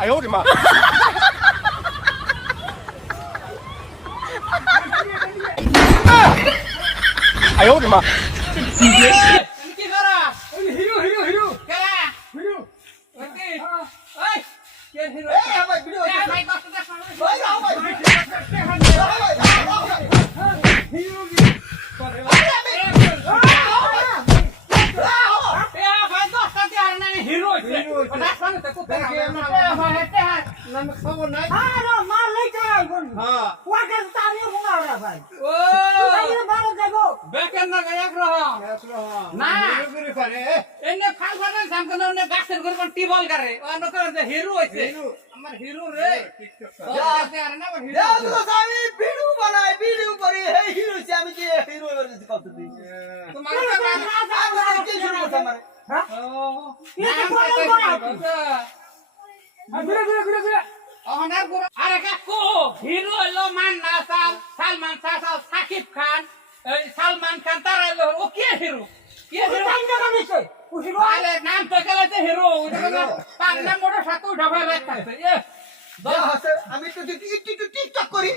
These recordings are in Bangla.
哎呦我的妈！哎呦我的妈！ কি করা হিরো হিরো হিরো কেরা হিরো ওকে ওই কে হিরো এই আমার ভিডিও এ ভাই কষ্ট দে ভাই আও ভাই হিরো কি করে হিরো নামে খবর নাই আরে মার লইতে আইবন হ্যাঁ ওয়াকে তারিও ভুঙাওরা ভাই ও তাইলে ভালো যাবো বেকেন না গায়ক রহ না। হিরো করে এনে ফাল ফাটান সামনে এনে গাছের ঘর কোন টিবল করে অন্য করে যে হিরো হইছে আমার হিরো রে আছে আর না আমার হিরো দাও তো আমি ভিডিও বানাই ভিডিও করি এই হিরো সে আমি যে হিরো করে কত দিই তোমার আমি কি শুরু করতে আমারে হ্যাঁ ও এটা কোন কোন ঘুরে ঘুরে ঘুরে ঘুরে অহনার গুরু আরে কাকু হিরো হলো মান্না সালমান শাহ সাকিব খান এই সালমান খান তারা হলো ও কে হিরো কে হিরো টাইম টাকা দিছে খুশি গো আরে নাম তো গেলাতে হিরো ওটা পাঁচ নম্বরের সাথে উঠা ভাই রাখছে এ দাও আছে আমি তো টিকটক করি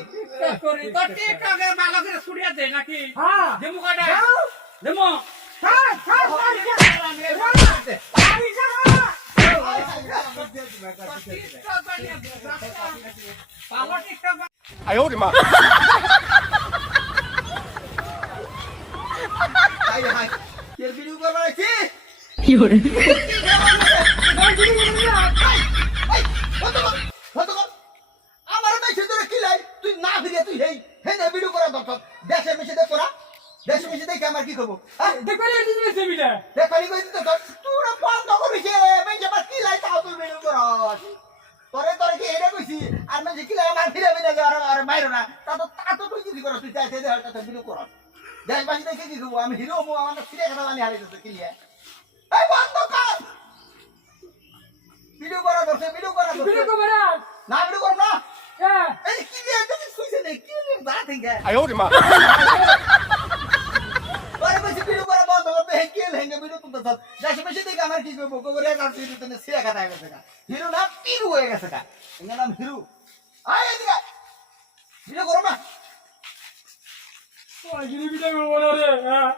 করি তো টিকটকে ভালো করে ছুড়িয়া দে নাকি হ্যাঁ দেমু কাটা দেমু হ্যাঁ হ্যাঁ আরে জানা টিকটক বানিয়ে ভালো টিকটক 哎呦我的妈！ হাই হাই কে ভিডিও করবা নাকি 有人 আমার মেশে ধরে কি লাই তুই না ফিরে তুই হেই হেই না ভিডিও করা দরকার দেশে মেশে দে করা দেশে মেশে দেখে আমার কি করব হ্যাঁ দেখো রে দিবে সেমিটা দেখালি কই দিতে তো তুই বন্ধ করবি সে মেশে বাস কি লাই তাও তুই ভিডিও করস তোরে কি এটা কইছি আর মেশে কি লাই আমার ফিরে ফিরে আর মাইরো না তা তো তুই কি করস তুই চাইতে দে হঠাৎ ভিডিও করস দেশবাসী দেখে কি করব আমি হিরো মো আমার ফিরে কথা বানি হারাইতেছে কি লিয়া এই বন্ধ কর ভিডিও করা দরকার ভিডিও করা দরকার ভিডিও করবে না না ভিডিও করব না হ্যাঁ এই কি লিয়া তুমি কইছে নে কি লিয়া দা থেকে 哎呦我的妈！ আরে বেশি ভিডিও করা বন্ধ করতে হে কি লেঙ্গে ভিডিও তুলতে সব দেশে বেশি দেখে আমার কি করব গোবরে কাট ভিডিও তে সিয়া কথা গেছে কা হিরো না পিরু হয়ে গেছে কা এর নাম হিরো আয় এদিকে ভিডিও করো না ভিডিও করব না রে হ্যাঁ